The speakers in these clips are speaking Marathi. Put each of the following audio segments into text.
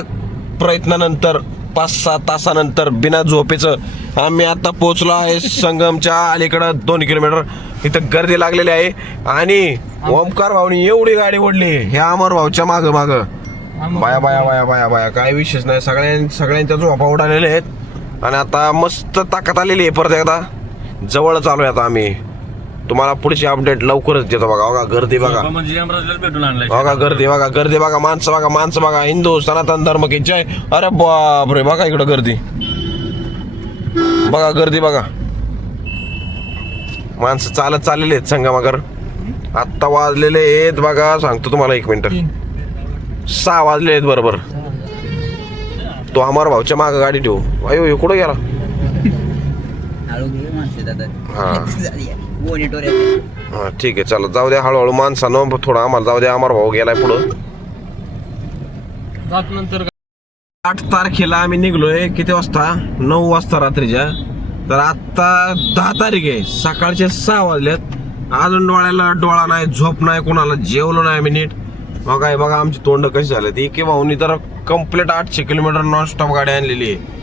अथक प्रयत्नानंतर 5-6 तासानंतर बिना झोपेचं आम्ही आता पोहोचलो आहे संगमच्या अलीकडं 2 किलोमीटर. इथं गर्दी लागलेली आहे आणि ओमकार भाऊनी एवढी गाडी ओढली ह्या अमर भाऊच्या मागं बाया बाया बाया बाया बाया काय विशेष नाही. सगळ्यांच्या झोपा उडालेले आहेत आणि आता मस्त ताकद आलेली आहे. परत एकदा जवळ चालू आहे आता आम्ही. तुम्हाला पुढची अपडेट लवकरच देतो. बघा गर्दी बघा, बघा गर्दी बघा, माणसं बघा. हिंदू सनातन धर्म की जय. अरे बापरे बघा इकडं गर्दी बघा. माणसं चालत चाललेले आहेत संगमाकर. आत्ता वाजलेले आहेत बघा, सांगतो तुम्हाला 1 मिनिट. 6 वाजले आहेत बरोबर. तो अमर भाऊच्या माग गाडी ठेवू. अयो कुठं गेला? हा ठीक आहे चला जाऊ द्या हळूहळू. माणसानं थोडं आम्हाला जाऊ द्या. अमर भाऊ गेलाय पुढं. 8 तारखेला आम्ही निघलोय. किती वाजता? 9 वाजता रात्रीच्या. तर आत्ता 10 तारीख आहे. सकाळचे 6 वाजलेत. अजून डोळ्याला डोळा नाही, झोप नाही, कोणाला जेवलो नाही आम्ही नीट. बघा आमची तोंड कशी झाले. ती की भाऊनी तर कम्प्लीट 800 किलोमीटर नॉनस्टॉप गाडी आणलेली आहे.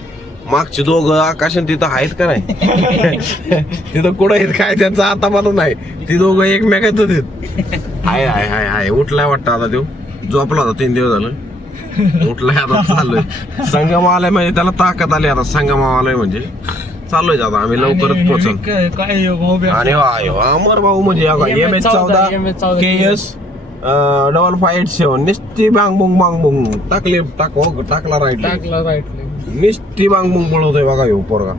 मागचे दोघं आकाश तिथं आहेत का नाही तिथं कुठं आहेत काय त्यांचा आता मला नाही. ती दोघं एकमेकात होते. हाय उठलाय वाटतं आता. तो झोपला होता 3 दिवस झालं. उठलाय आता चाललोय. संगम आलाय म्हणजे त्याला ताकद आली आता. संगम आलाय म्हणजे चाललोय आता आम्ही लवकरच पोहोचू. आणि अमर भाऊ म्हणजे MS14 KS 5587 निस्ती बांगबुंग टाकला राईट निस्ती बांगबुंग पळवतोय बघा ह्यो पोरगा.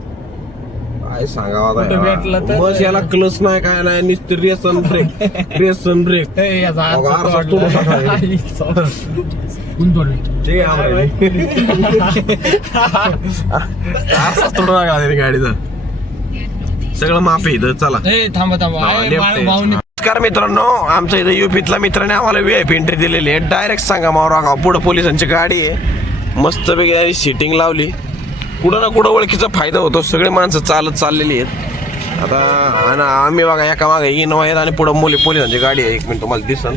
काय सांगावं आता. बस याला क्लच नाही काय नाही. निस्ती रेसन ब्रेक गाडीचा सगळं माफ आहे. चला नमस्कार मित्रांनो. आमच्या इथं युपीतला मित्राने आम्हाला VIP एंट्री दिलेली आहे. डायरेक्ट सांगा मावरा पुढं पोलिसांची गाडी आहे. मस्त पैकी सीटिंग लावली. कुठं ना कुठं ओळखीचा फायदा होतो. सगळे माणसं चालत चाललेली आहेत आता. आणि आम्ही बघा एका मागे इनोवा आहेत आणि पुढं पोलिसांची गाडी आहे. 1 मिनिट तुम्हाला दिसन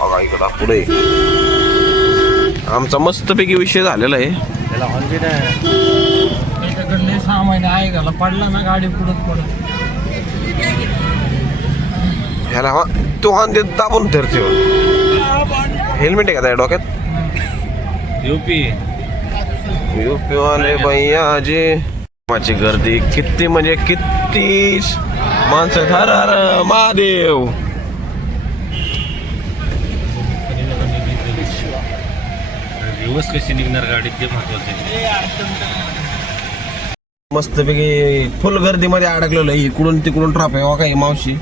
बघा इकडं पुढे. आमचा मस्तपैकी विषय झालेला आहे. पडला ना गाडी पुढे ह्याला तो हान देत दाबून धरते. हेल्मेट आहे का त्या डोक्यात? युपी वाले भैया जी. माझी गर्दी किती म्हणजे किती माणसं. हर हर महादेव. दिवस कशी निघणार गाडी ते महत्वाचे. मस्तपैकी फुल गर्दीमध्ये अडकलेलं आहे. इकडून तिकडून ट्रॅफिक आहे. काही मावशी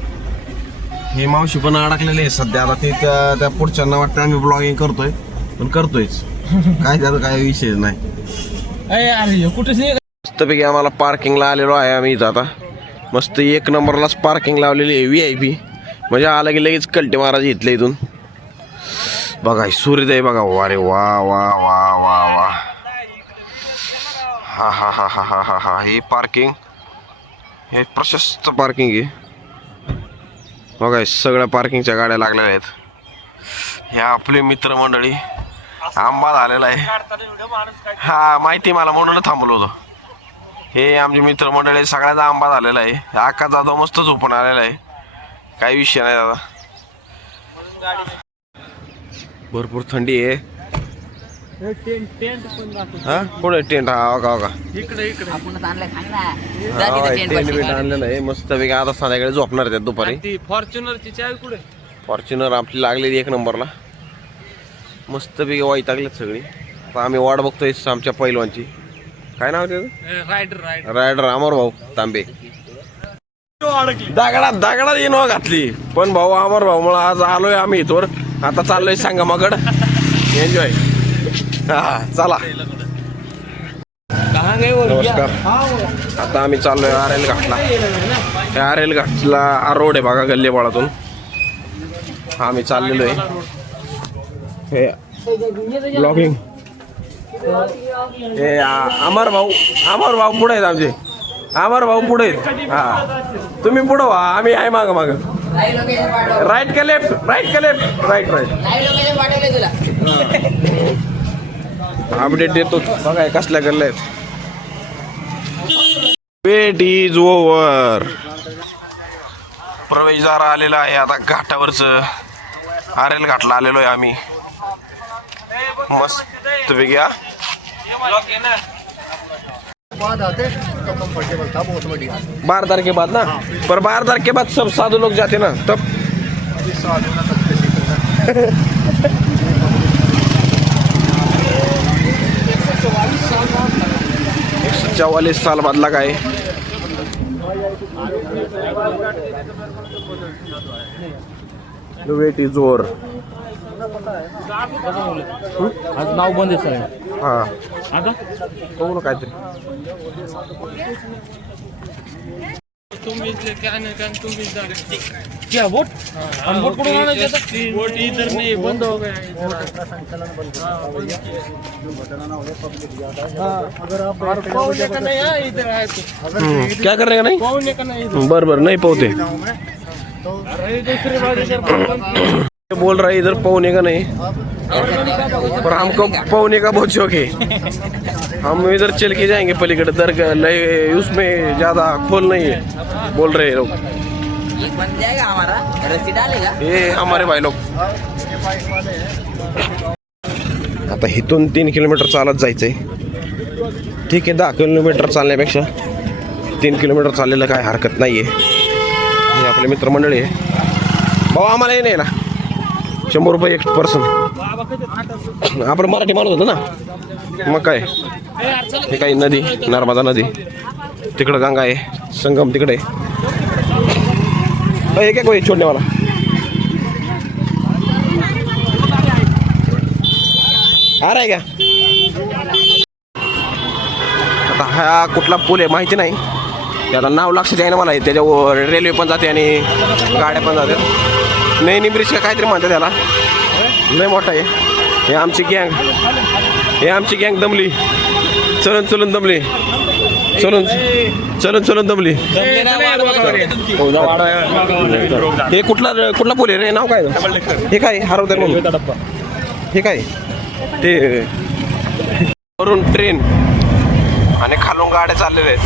हे मावशी पण अडकलेले आहे सध्या. आता ते त्या पुढच्यांना वाटतं आम्ही ब्लॉगिंग करतोय पण करतोयच. काय त्याचा काय विषय नाही. मस्तपैकी आम्हाला पार्किंगला आलेलो आहे आम्ही इथं आता. मस्त 1 नंबरलाच पार्किंग लावलेली आहे VIP. म्हणजे आला की लगेच कल्टे महाराज इथल्या इथून बघा. सूर्योदय बघा. वारे वा वा वा वा वा. हा हे पार्किंग हे प्रशस्त पार्किंग आहे बघा. सगळ्या पार्किंगच्या गाड्या लागलेल्या आहेत. ह्या आपली मित्रमंडळी. आंबा झालेला आहे. हा माहिती मला म्हणून थांबलो होतो. हे आमची मित्रमंडळी सगळ्याचा आंबा झालेला आहे. आकाश जाधव मस्त झोपून आलेला आहे. काही विषय नाही दादा. भरपूर थंडी आहे. हा पुढे टेंट. हा का टेंट आणलेलं आहे मस्त पैकी. आता संध्याकाळी झोपणार आहेत दुपारी. फॉर्च्युनरची चावी कुठे? फॉर्च्युनर आपली लागलेली 1 नंबरला. मस्त पैकी वैतागलेत सगळी. आता आम्ही वाट बघतोय आमच्या पैलवानची. काय नाव त्याचं? रायडर अमर भाऊ तांबे. दगडात इनोवा घातली पण भाऊ अमर भाऊ मुळे आज आलोय आम्ही इथवर. आता चाललोय संगमाकड. एन्जॉय. हा चला. नमस्कार. आता आम्ही चाललोय RL घाटला. RL घाटला रोड आहे बघा गल्लीपाळातून. आम्ही चाललेलो आहे ब्लॉगिंग. हे अमर भाऊ पुढे आहेत आमचे. अमर भाऊ पुढे आहेत. हा तुम्ही पुढं व्हा. आम्ही आहे माग. राईट का लेफ्ट? राईट. अपडेट देतो बघा कसल्या गल्ल्या आहेत. Wait is over. प्रवेशद्वार आलेला आहे आता घाटावरच. आरेल घाटला आलेलो आहे आम्ही. मस्त पैकी 12 तारीख के बाद ना. पर 12 तारीख के बाद सब साधु लोग जाते ना तब. 144 साल बदला काय. Wait is over. आज नाव बंद आहे सर. हा आता बघू ना काहीतरी. क्या वोट वोट कौन आना चाहता. वोट इधर नहीं बंद हो गया. पौने का नहीं है इधर आए तो. क्या करने का नहीं. पौने का नहीं. बर नहीं पहुँचे. अरे दूसरी बार इधर बोल रहा है इधर पौने का नहीं. पर हमको पौने का बहुत शौक है. हम इधर चल के जाएंगे पलीकड़ दरगाह. उसमें ज्यादा खोल नहीं है बोल रहे लोग. ये बन जाएगा हमारा. रस्सी डालेगा. ये हमारे भाई लोग. आता इथून 3 किलोमीटर चालत जायचंय. ठीक आहे 10 किलोमीटर चालण्यापेक्षा 3 किलोमीटर चाललेलं काय हरकत नाहीये. हे आपले मित्रमंडळी आहे. भाऊ आम्हाला हे नाही ना 100 रुपये एक पर्सन. आपण मराठी माणूस होतो ना. मग काय हे काही नदी नर्मदा नदी तिकडं गंगा आहे. संगम तिकडे. हे काय कोई छोडणे मला. आ रहा है क्या. आता हा कुठला पूल आहे माहिती नाही. त्याला नाव लक्षात आहे ना मला. त्याच्यावर रेल्वे पण जाते आणि गाड्या पण जातात. नैनी ब्रिज का काहीतरी म्हणतात त्याला. लय मोठा आहे. हे आमची गँग दमली. चलन दमली. चलन दमली. हे कुठला पूल आहे रे. नाव काय हे काय हरवतात म्हणून. हे काय ते वरून ट्रेन आणि खालून गाड्या चाललेल्या आहेत.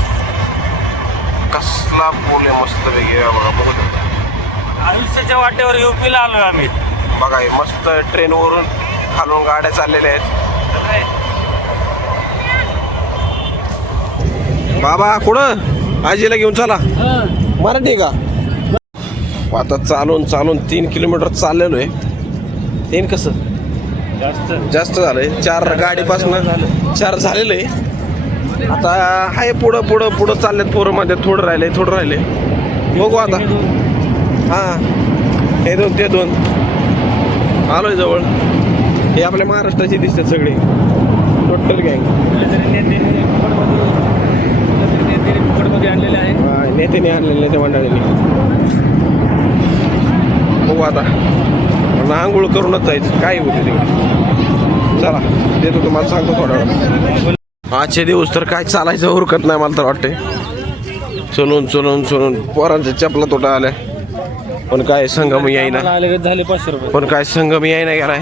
कसला पूल आहे मस्त पैकी बघा. बघू आयुष्याच्या वाटेवर युपीला आलोय आम्ही. बघा हे मस्त ट्रेन वरून खालून गाड्या चाललेल्या आहेत. बाबा कुठं आजीला घेऊन चला. मराठी का. आता चालून 3 किलोमीटर चाललेलो आहे. 3 कसं जास्त झालंय. 4 गाडीपासून 4 झालेलं आहे. आता हाय पुढं चाललेत पोरं मध्ये. थोडं राहिले बघू आता. हां हे 2 ते 2 आलोय जवळ. हे आपल्या महाराष्ट्राची दिसतात सगळे टोटल गँग. आणलेले आहे. नेत्याने आणलेले नेते मंडळींनी. बघू आता आंघोळ करूनच जायचं. काय होते तिकडे. चला देतो तुम्हाला सांगतो थोडा वेळ. आजचे दिवस तर काय चालायचं उरकत नाही मला तर वाटतंय. चलून पोरांच्या चपला तोटा आल्या. पण काय संगम यायना. झाले 500 रुपये. पण काय संगम यायना गेलाय.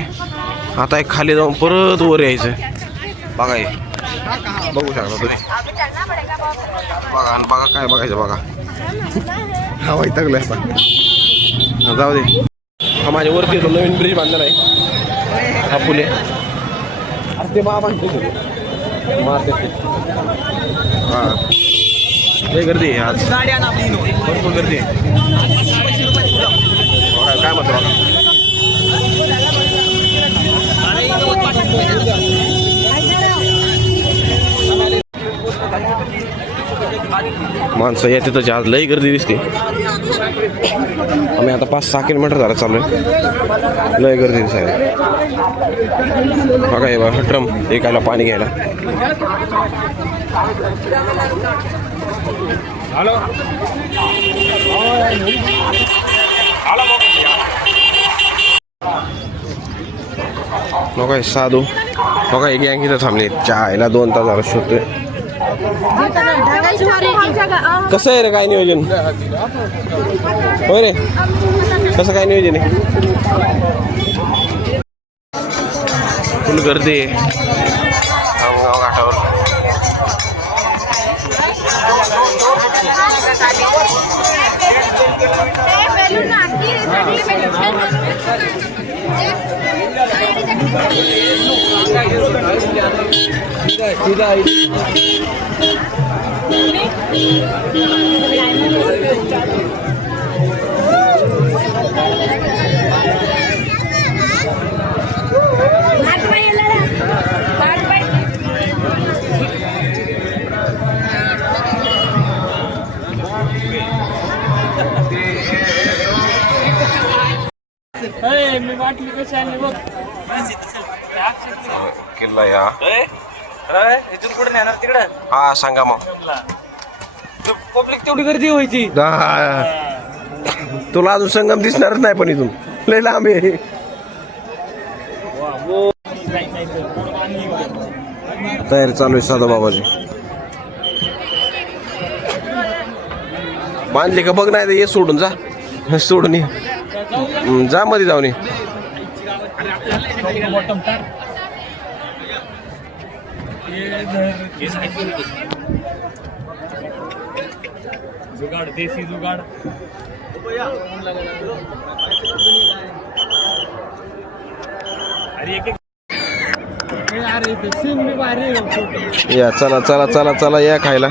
आता एक खाली जाऊन परत वर यायचं. बघा हे बघू शकता तुम्ही. बघा काय बघायचं बघा. हा वैतागलाय जाऊ दे. हा माझ्या वरती येतो. नवीन ब्रिज बांधलेला आहे हा पुले. ते बाबा मारते. हा लय गर्दी आहे आज. भरपूर गर्दी आहे. काय म्हणतो माणसं येते तर आज लई गर्दी दिसते. आम्ही आता 5-6 किलोमीटर झालं चालू आहे. लय गर्दी दिसायला. बघा हे बघा ड्रम एकाला पाणी घ्यायला. बघा साधू. बघा हे गँग इथं थांबले. चायला 2 तास झालं शोधतोय. कसं आहे रे काय नियोजन. होय रे कसं काय नियोजन आहे. फुल गर्दी आहे खामगाव घाटावर. किल्ला या इथून कुठे नेणार तिकडं हा सांगा मग. पब्लिक तेवढी गर्दी व्हायची. तुला अजून संगम दिसणारच नाही पण इथून लय लांब आहे. तयारी चालू आहे साधा बाबाची. बांधली का बघ, नाही तर ये सोडून जा, सोडून ये, जा मध्ये जाऊन ये. जुगाड देसी जुगाड. या चला चला चला चला या खायला.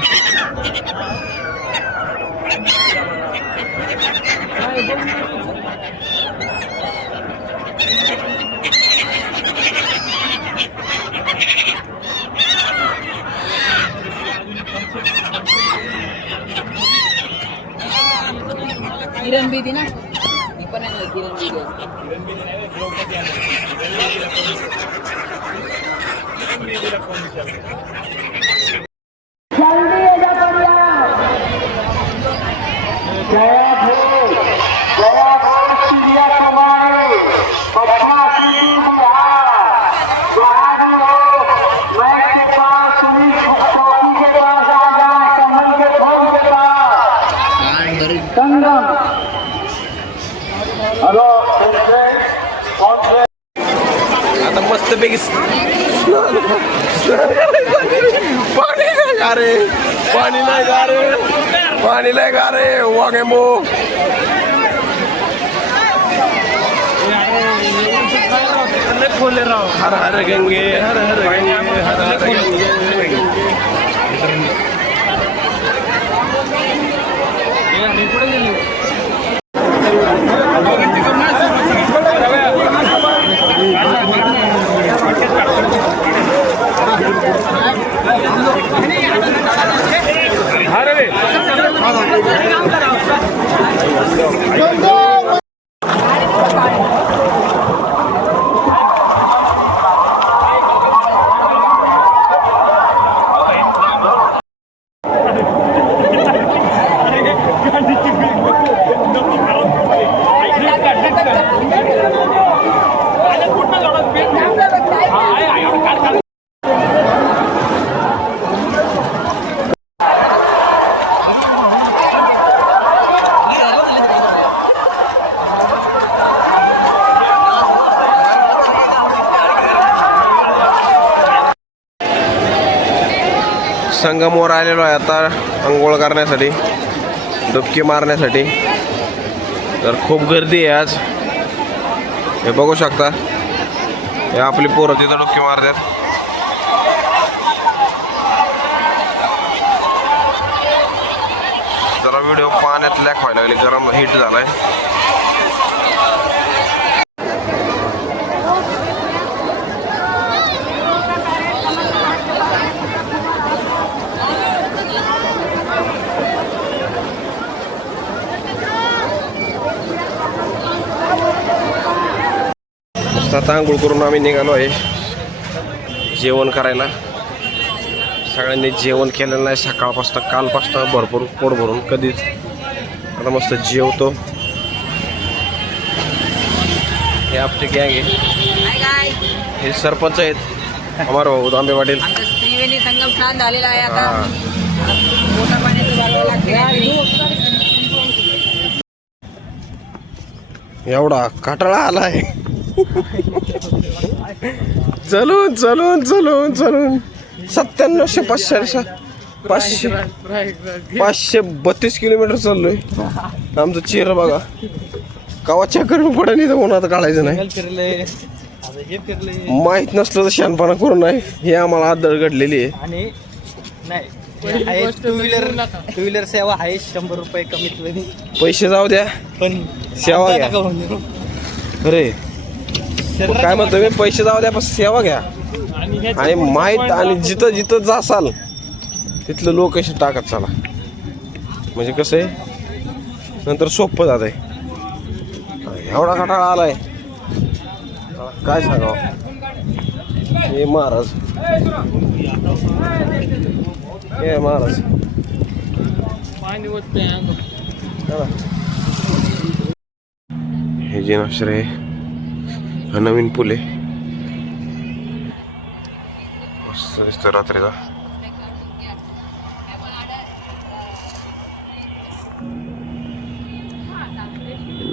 किरण बेदी ना, मी पण आहे किरण आता मस्त पैकी पाणी नाही गा रे, पाणी नाही गा रे, पाणी नाही गा रे वागेंबो. हर हर गंगे हर हर गंगे हर हर गंगे. संगमवर आलेलो आहे आता अंघोळ करण्यासाठी, डुबकी मारण्यासाठी. तर खूप गर्दी आहे आज, हे बघू शकता. हे आपली पोरं तिथं डुबकी मारतात. जरा व्हिडिओ पाण्यात लॅक व्हायला लागली, गरम हीट झालाय. आता आंघोळ करून आम्ही निघालो आहे जेवण करायला. सगळ्यांनी जेवण केलेलं नाही सकाळपासून, कालपासून भरपूर पोट भरून कधीच. आता मस्त जेवतो. हे आपली गँग आहे, हे सरपंच आहेत अमर भाऊ तांबे पाटील. आमचा त्रिवेणी संगम छान झालेला आहे आता. मोठा पाण्याचं घालावं लागतं. एवढा काटाळा आलाय. चलून चलून चलून चलून 9700 500 532 किलोमीटर चाललोय. आमचं चेहरा बघा कवा चक्कर पडा नाही तर उन्हात काढायचं नाही. माहित नसलं तर शहाणपणा करू नाही. हे आम्हाला आदळ घडलेली आहे. आणि नाही टू व्हीलर सेवा आहे 100 रुपये कमीत कमी. पैसे जाऊ द्या पण सेवा घ्या. अरे काय म्हणतो मी, पैसे जाऊ द्या पण सेवा घ्या. आणि माहित आणि जिथं जिथं जासाल तिथलं लोकेशन टाकत चला. म्हणजे कसं आहे नंतर सोपं जात आहे. एवढा कटाळा आलाय काय सांगावं. हे महाराज हे महाराज हे जिनाश्रय हा नवीन पूल आहे. मस्त दिसतं रात्रीचा.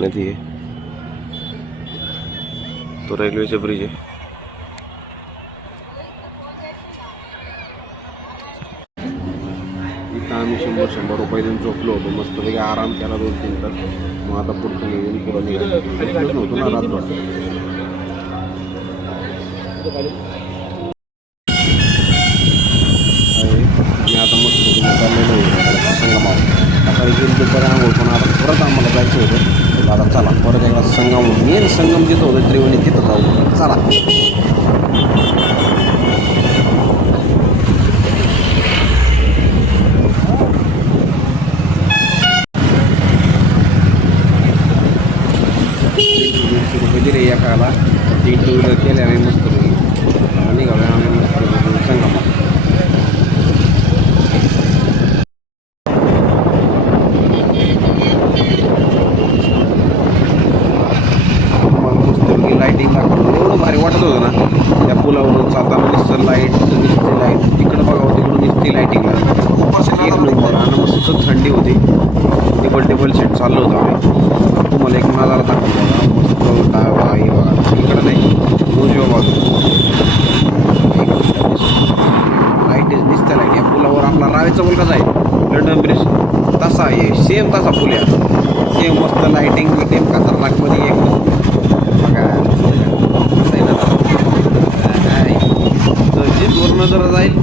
नदी आहे तो रेल्वेचा ब्रिज आहे. इथं आम्ही 100 रुपये देऊन झोपलो होतो. मस्तपैकी आराम केला 2-3 तास. मग आता पुढचं नियोजन पुढं निघायचं नव्हतं ना रात्र. मी आता मस्त चाललेलो संगमावर. आता इथून दुपारी आंघोळ पण आता परत आम्हाला जायचं होतं. आता चला परत एकदा संगम मेन संगम जिथं होतं त्रिवेणी तिथं जाऊ. चला दिले एकाला 3 टू व्हीलर केले आम्ही मस्त निघालो आम्ही मस्त संगमा. लाईटिंग दाखवलं एवढं भारी वाटत होतं ना त्या पुलावरून चालताना. नुसतं लाईट तिकडं बघावं तिकडून नुसती लाईटिंग लागली. एक नंबर. आणि मस्त थंडी होती. टेबल सीट चाललो होतो आम्ही. तुम्हाला एक नजारा दाखवतो मस्त डावा हे बघा इकडं नाही उजव्या बाजू लाईट दिसतं. लाईट या पुलावर आपला रावेचा पूल कसा आहे लंडन ब्रिज तसा आहे सेम तसा पूल आहे. सेम मस्त लाईटिंग बिटिंग खतरनाकमध्ये एक जे दोन जरा जाईल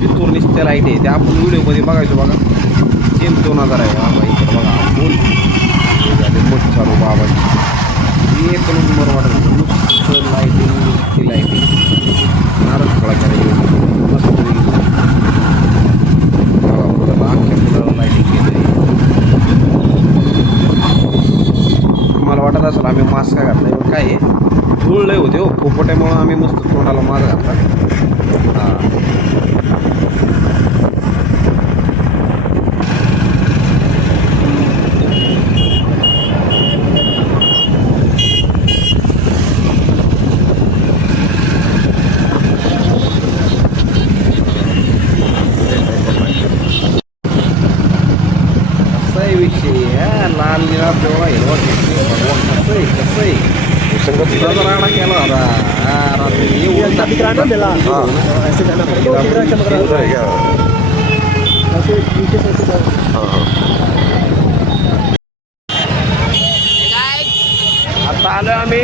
तिथून निसत्या लाईट आहे. ते आपण व्हिडिओमध्ये बघायचो बघा सेम 2000 आहे. बाबा इकडं बघा फुल मोठी चालू बाबा एक नंबर वाटत नुसतं लाईटिंग नुसती लाईटिंग नारळ फळा करायची मस्त अख्ख्या फुलाला लाईटिंग केलं. मला वाटत असेल आम्ही मास्क का घातलाय पण काय आहे धूळ लय होते हो पोपट्यामुळं आम्ही मस्त तोंडाला मास्क घातला. हां लाल निळा पिवळा हिरवा कसं आहे राडा केला होता रात्री आता आलोय आम्ही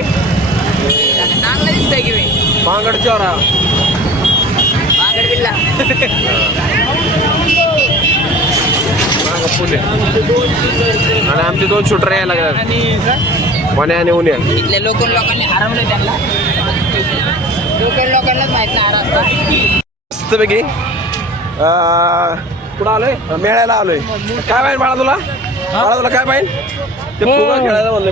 चांगलं दिसतंय की मी मांगड चौरा मागड बिल्ला पुणे आणि आमचे 2 शूटर यायला लागतात पुणे आणि उन्या. इथल्या लोकांनी हरवलं त्यांना. लोकांनाच माहित नाही रस्ता. मस्तपैकी कुठं आलोय मेळ्याला आलोय. काय पाहिजे बाळा तुला काय पाहिजे ते फुगा खेळायला म्हणलं.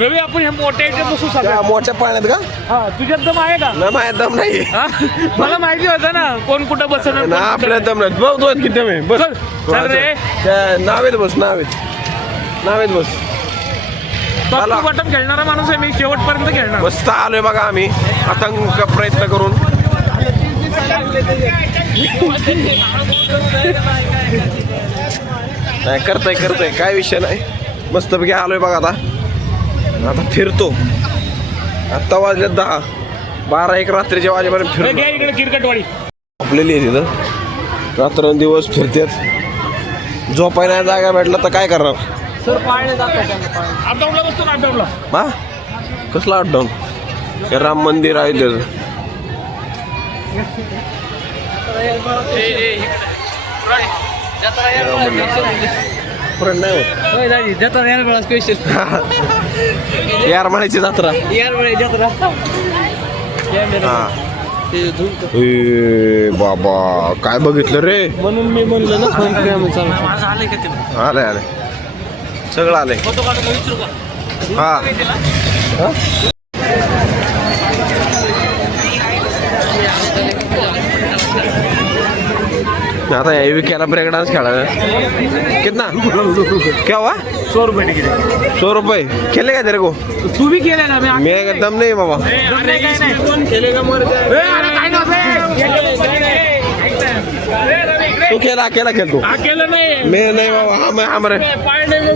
रवी आपण हे मोठ्या बसू मोठ्या पाण्यात का तुझ्यात दम आहे का? नाही माझ्या दम नाही. मला माहिती होतं ना कोण कुठं बसणार ना आपल्या दम नाही. बघ दोन किती दम आहे बस रे नावेत बस नावेत बस. बटन खेळणारा माणूस आहे मी शेवटपर्यंत खेळणार. मस्त आलोय बघा आम्ही आतंक प्रयत्न करून. नाही करतोय काय विषय नाही. मस्तपैकी आलोय बघा आता आता फिरतो. आत्ता वाजले 10, 12-1 रात्रीच्या वाजेपर्यंत फिरतो. इकडे क्रिकेटवाडी आपलेली आहे तिथं. रात्रंदिवस फिरतेत. झोपायला जागा भेटला तर काय करणार? सर पाळणे जातो अपडाऊनला बसतो ना अपडाऊनला. हा कसला अपडाऊन? हे राम मंदिर आहे त्याचं. पुरण नाही होत. स्पेशल यार म्हणायची जत्रा. जत्रा हा ए बाबा काय बघितलं रे. म्हणून मी म्हणलं ना फोन आलंय आलंय सगळं आलंय. हा आता ये विक्याला ब्रेक डान्स खेळा. कितना क्या हुआ? 100 रुपये तिकीट. 100 रुपये. खेलेगा तेरे को? तू भी केले ना मी मैं दम नहीं बाबा. तू खेला अकेला खेल तू. अकेले नहीं मैं नहीं बाबा. हमारे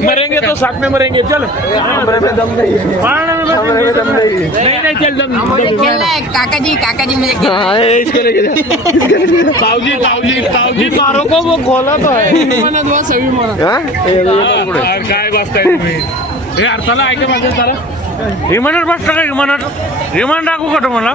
मरेंगे तो साथ में मरेंगे. चल हमारे में दम नहीं है. हमारे में दम नहीं है. नहीं चल दम. मुझे खेलना है काका जी मुझे हाँ इसके लेके जा. तावजी मारो को वो खोला तो है. हाँ? काय बसताय तुम्ही? हे अर्थाला ऐका माझं जरा. विमानात बसता का? विमान टाकू का तुम्हाला?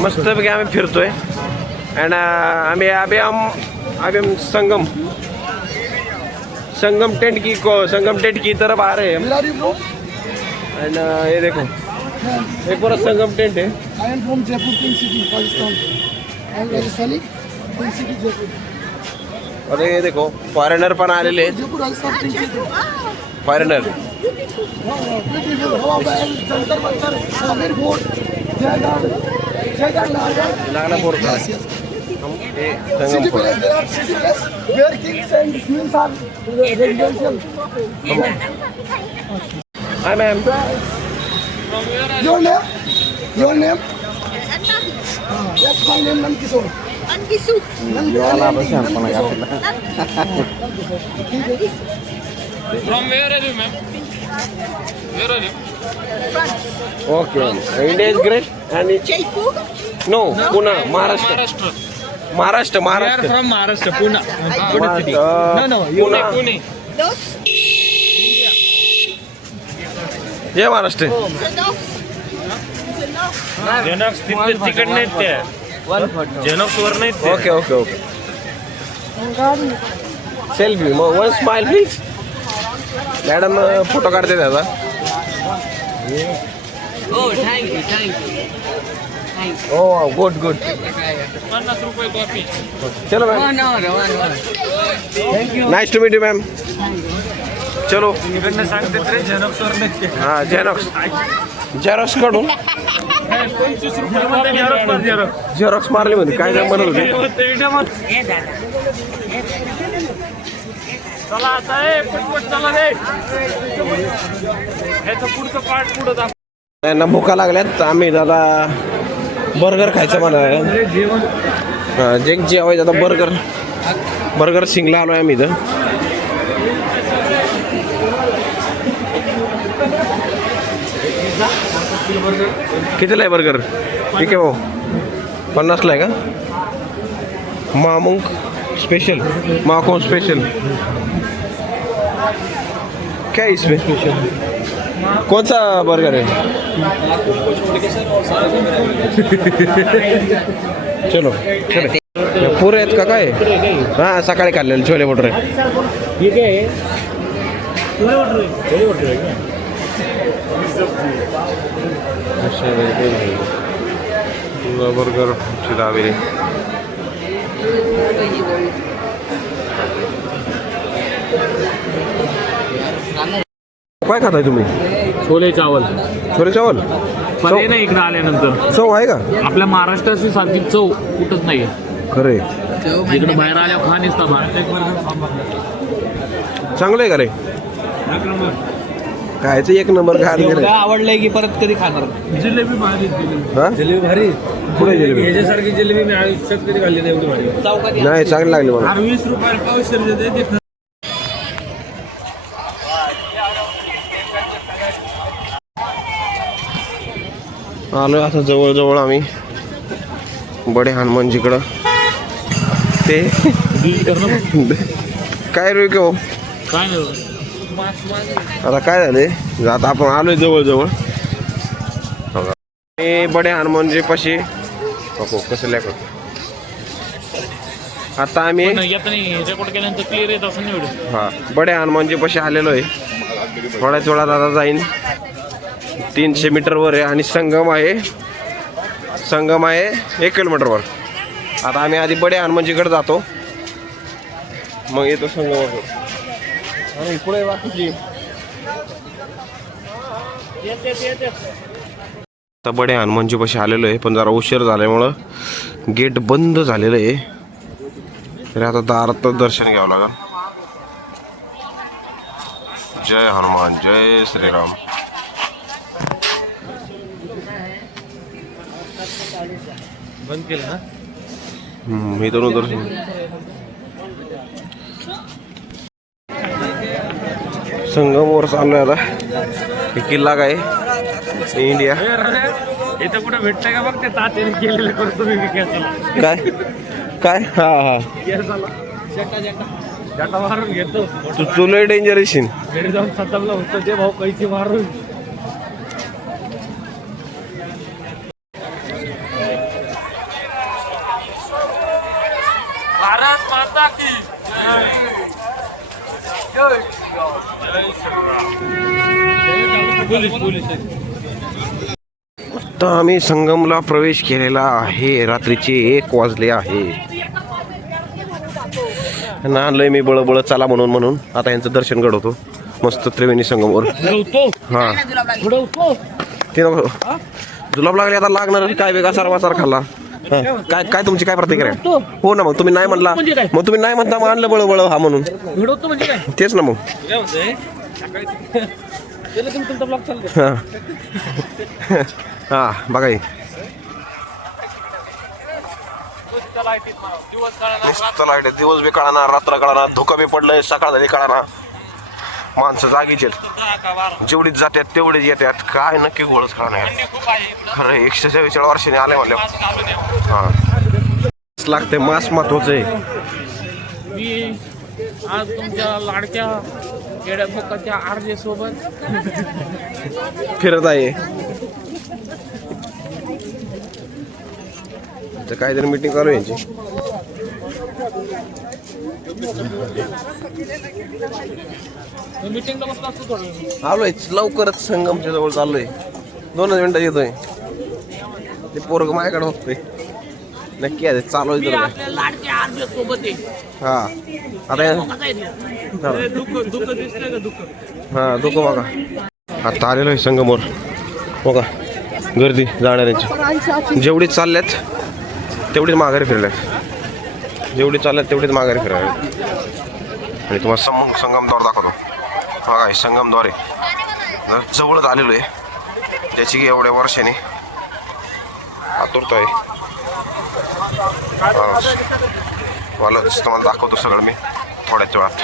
मस्तपैकी आम्ही फिरतोय. अँड आम्ही अभी हम संगम टेंट की तरफ आ रहे हैं. एंड ये देखो ये पूरा संगम टेंट है. I am from Jaipur, Pink City, Pakistan. I am Rajasthani, Pink City, Jaipur. और ये देखो फॉरेनर पण आलेले आहेत. Jaipur, Rajasthan, Pink City. Foreigner Beautiful. How about Jantar Mantar, Amir Fort, Jaigarh, लागला फोर. Yes, yes. हे City Sangam four. Palace, there are city palace where kings and queens are residential. High ma'am. Your name? Your name? Yes, my name Nankishore. From where are you, ma'am? Where are you? Okay. India is great and no Pune Maharashtra. Maharashtra We are from Maharashtra, Pune. Pune. Pune. Jai Maharashtra. जेनॉक्स तिकडे नाहीत त्या. जेनॉक्स वर नाहीत त्या. Okay okay okay. Selfie one smile please. Madam photo काढते त्याचा. Oh good good. 50 रुपये कॉपी. चलो ma'am. Nice to meet you ma'am. चलो इकडनं सांगते रे जेनॉक्स वर नाहीत त्या. हा झेरॉक्स काढून 25 रुपये झेरॉक्स मारली म्हणते. काय काय म्हणत होते. चला आता पटपट चला रे. ह्याचं पुढचं पार्ट पुढं दाखव. यांना भुका लागल्यात. आम्ही दादा बर्गर खायचं म्हणा. जे जेवायचं आता बर्गर सिंगला आलोय आम्ही इथं. कितीला आहे बर्गर? ठीक आहे भाऊ. 50ला आहे का? मामुंग स्पेशल. माखोन स्पेशल. क्या है इसमें स्पेशल? कौन सा बर्गर है? चलो चलो. पुरे आहेत का काय? हां सकाळी खाल्लेले छोले भटुरे. हे काय आहे? छोले भटुरे बर्गर दाबेली. काय खाताय तुम्ही? छोले चावल. छोले चावल. पर्याय नाही इकडे आल्यानंतर. चव आहे का? आपल्या महाराष्ट्राची सारखी चव कुठंच नाही. खरे इकडे बाहेर आल्या खा निसता चांगलं आहे का रे? काय ते एक नंबर घाल एवढं आवडलंय की परत कधी खाणार? जिलेबी भारी हा जिलेबी भारी पुढे जिलेबी याच्यासारखी जिलेबी मी आयुष्यात कधी खाल्ली नाही एवढी भारी. चौकात या. नाही चांगली लागली मला 20 रुपयाला पावशेर देते ते. आलो आता जवळ आम्ही बडे हनुमानजीकडं ते काय रे हो काय नाही आता काय झाले आता आपण आलोय जवळ बडे हनुमानजी पाशी कसं लेखक आता आम्ही रेकॉर्ड केल्यानंतर क्लिअर येत असं नाही. हा बडे हनुमानजी पाशी आलेलो आहे. थोड्याच वेळात आता जाईन 300 मीटरवर आहे आणि संगम आहे 1 किलोमीटरवर. आता आम्ही आधी बडे हनुमानजीकडे जातो मग येतो संगमावर आणि पुढे बाकीची आता बडे हनुमानजी पाशी आलेलो आहे पण जरा उशीर झाल्यामुळं गेट बंद झालेलं आहे. तरी आता दारात दर्शन घ्यावं लागेल. जय हनुमान जय श्रीराम. बंद केलं ना. इथून दर्शन संगमवर चाललोय आता. हे किल्ला काय इंडिया इथं कुठं भेटतंय का बघ ते तात्याने केलेलं करतो मी केसाला. काय हा जटा मारून घेतो तू लय डेंजर येशील. घरी जाऊन सतमला होतं ते भाऊ कैची मारून. भारत माता की पोलीस आता आम्ही संगमला प्रवेश केलेला आहे. रात्रीचे 1 वाजले आहे. त्यांना आणलंय मी बळ चला म्हणून आता यांचं दर्शन घडवतो मस्त त्रिवेणी संगमवर. हा ते नको जुलाब लागले आता लागणार काय वेगळा सारवासार खाल्ला. काय तुमची काय प्रतिक्रिया? हो ना मग तुम्ही नाही म्हणला मग आणलं बळ हा म्हणून तेच ना मग. हा बघा नुसतं लाईट आहे. दिवस बी कळणार रात्र कळणार धुकं बी पडलंय सकाळ झाली कळणार. माणसं जागीच आहेत. जेवढीच जातात तेवढीच येतात. काय नक्की गोळच कळणार खरं 140 वर्षांनी आले म्हणले. हा लागते मास महत्वाचं आहे. मी आज तुमच्या लाडक्या केड्या बोकाच्या आरजे सोबत फिरत आहे. काहीतरी मीटिंग चालू यांची. मीटिंगला बसला असतो थोडं. आलोय लवकरच संगमच्या जवळ चाललोय. 2 मिनिटात येतोय. ते पोरग माझ्याकडे बघतोय. नक्की आहे चालू आहे. आपल्या लाडक्या आरजे सोबत आहे. हा आता दुःख दिसतंय का दुःख? हा दुःख बघा. आता आलेलो आहे संगमवर बघा गर्दी जाणाऱ्यांची. जेवढी चालल्यात तेवढीच माघारी फिरल्यात. तेवढीच माघारी फिरायला. आणि तुम्हाला संगमद्वार दाखवतो. बघा हे संगमद्वार आहे. जवळच आलेलो आहे. त्याची की एवढ्या वर्षाने आतुरता आहे. मला तुम्हाला दाखवतो सगळं मी थोड्याच वेळात.